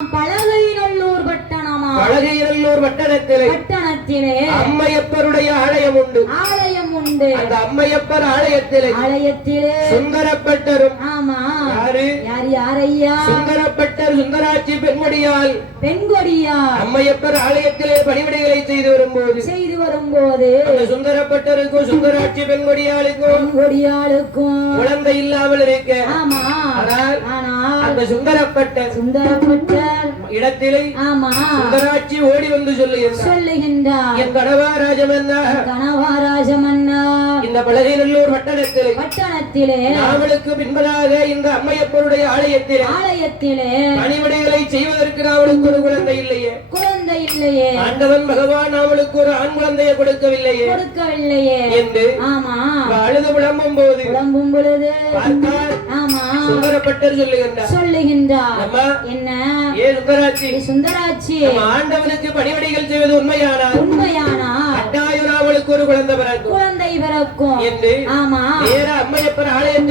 பலகைநல்லூர் பட்டணமா? பலகைநல்லூர் பட்டணத்திலே அம்மையப்பருடைய ஆலயம் உண்டு. அந்த அம்மையப்பர் ஆலயத்திலே சுந்தரப்பட்டரும். ஆமா, யாரையா? சுந்தரப்பட்டர் சுந்தராட்சி பெண்கொடியால் அம்மையப்பர் ஆலயத்திலே பணிவிடைகளை செய்து வரும்போது அந்த சுந்தரப்பட்டருக்கும் சுந்தராட்சி பெண்கொடியாளுக்கும் குழந்தை இல்லாமல் இருக்க, ஆனால் அந்த சுந்தரப்பட்டர் இடத்திலே சுந்தராட்சி ஓடி வந்து சொல்லுகின்றார், என் கணவா ராஜமன்னா, இந்த பலகைநல்லூர் பட்டணத்திலே அவளுக்கு பின்பதாக இந்த அம்மையப்பருடைய ஆலயத்திலே பணிவிடைகளை செய்வதற்கு அவளுக்கு ஒரு குழந்தை இல்லையே. ஆண்டவன் பகவான் அவளுக்கு ஒரு ஆண் குழந்தையை கொடுக்கவில்லையே என்று அழுது புலம்பும் பொழுது சுந்தரப்பட்டர் சொல்லுகின்றார், என்ன சுந்தராட்சி, ஆண்டவனுக்கு பணிவிடைகள் செய்வது உண்மையானா கட்டாயம் அவளுக்கு ஒரு குழந்தை பிறக்கும் என்று அம்மையப்பர் ஆலயத்தில்